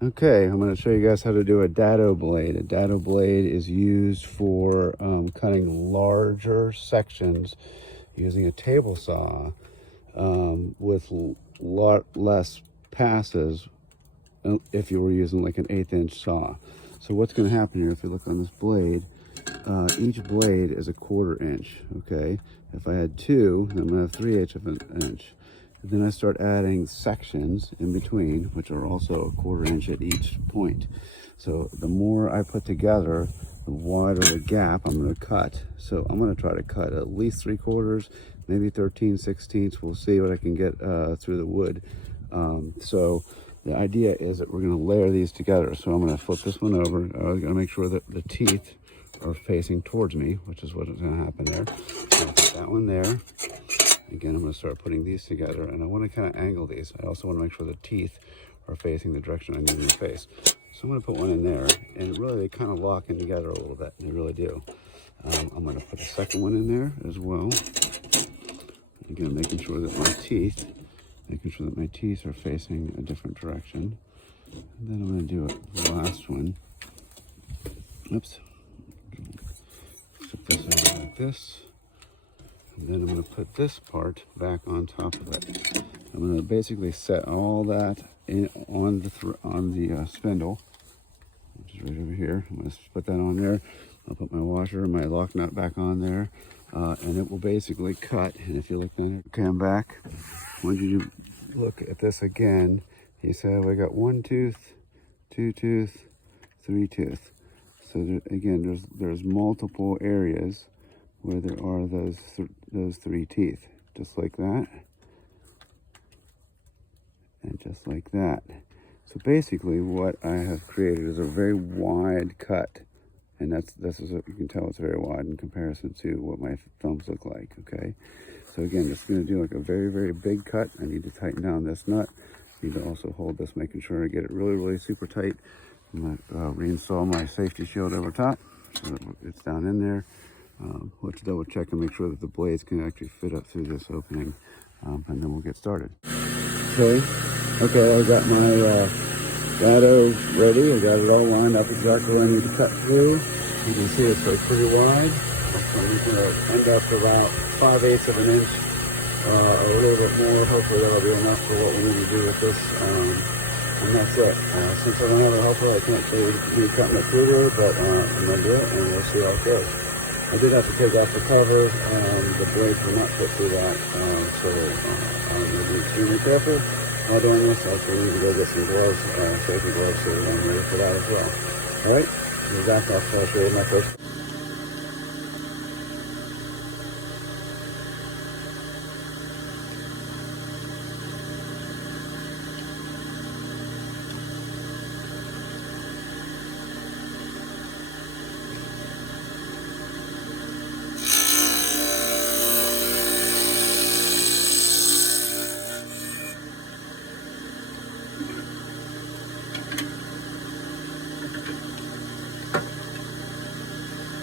Okay, I'm going to show you guys how to do a dado blade. A dado blade is used for cutting larger sections using a table saw with a lot less passes if you were using like an 1/8 inch saw. So what's going to happen here, if you look on this blade, each blade is a 1/4 inch, okay? If I had two, then I'm going to have 3/8 of an inch. And then I start adding sections in between, which are also a 1/4 inch at each point. So the more I put together, the wider the gap I'm going to cut. So I'm going to try to cut at least 3/4, maybe 13/16. We'll see what I can get through the wood. So the idea is that we're going to layer these together. So I'm going to flip this one over. I'm going to make sure that the teeth are facing towards me, which is what is going to happen there. So I'll put that one there. Again, I'm going to start putting these together, and I want to kind of angle these. I also want to make sure the teeth are facing the direction I need them to face. So I'm going to put one in there, and really they kind of lock in together a little bit. They really do. I'm going to put the second one in there as well. Again, making sure that my teeth are facing a different direction. And then I'm going to do the last one. Oops. Flip this over like this. And then I'm going to put this part back on top of it. I'm going to basically set all that in on the spindle, which is right over here. I'm going to put that on there. I'll put my washer and my lock nut back on there, and it will basically cut. And if you look down here, okay, I'm back. When you look at this again, he said we got 1 tooth, 2 tooth, 3 tooth. So there, again, there's multiple areas where there are those 3 teeth, just like that, and just like that. So basically what I have created is a very wide cut, and this is what you can tell, it's very wide in comparison to what my thumbs look like, okay? So again, just going to do like a very, very big cut. I need to tighten down this nut. I need to also hold this, making sure I get it really, really super tight. I'm going to reinstall my safety shield over top so that it's down in there. Let's double check and make sure that the blades can actually fit up through this opening, and then we'll get started. Okay, I got my Dado ready. I got it all lined up exactly where I need to cut through. You can see it's like pretty wide. So I'm going to end up about 5/8 of an inch, a little bit more. Hopefully that'll be enough for what we need to do with this. And that's it. Since I don't have a helper, I can't show you me cutting it through there, but I'm going to do it and we'll see how it goes. I did have to take off the cover, the blades will not fit through that, so I'm going to be extremely careful while doing this. I actually need to go get some gloves, safety gloves, so that I'm ready for that as well. Alright, with that, I'll show you my first.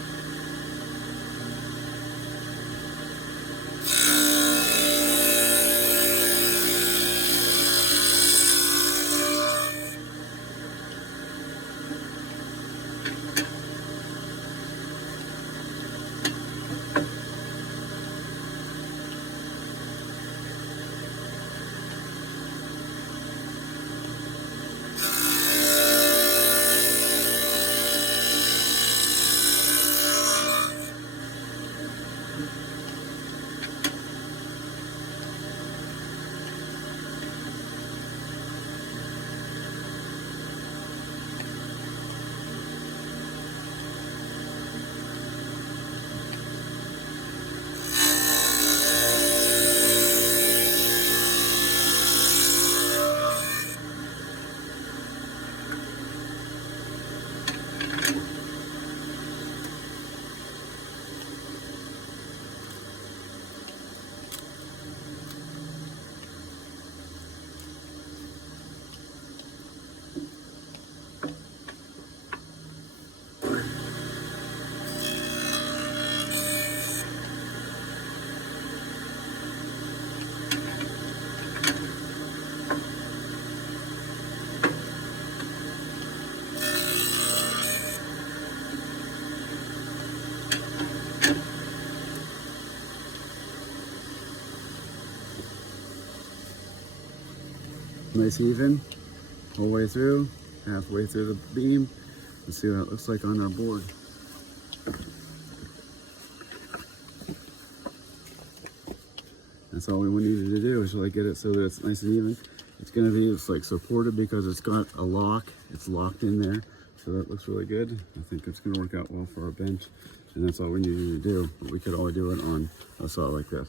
Nice even, whole way through, halfway through the beam. Let's see what it looks like on our board. That's all we needed to do is really get it so that it's nice and even. It's gonna be, it's like supported because it's got a lock. It's locked in there. So that looks really good. I think it's gonna work out well for our bench. And that's all we needed to do. But we could only do it on a saw like this.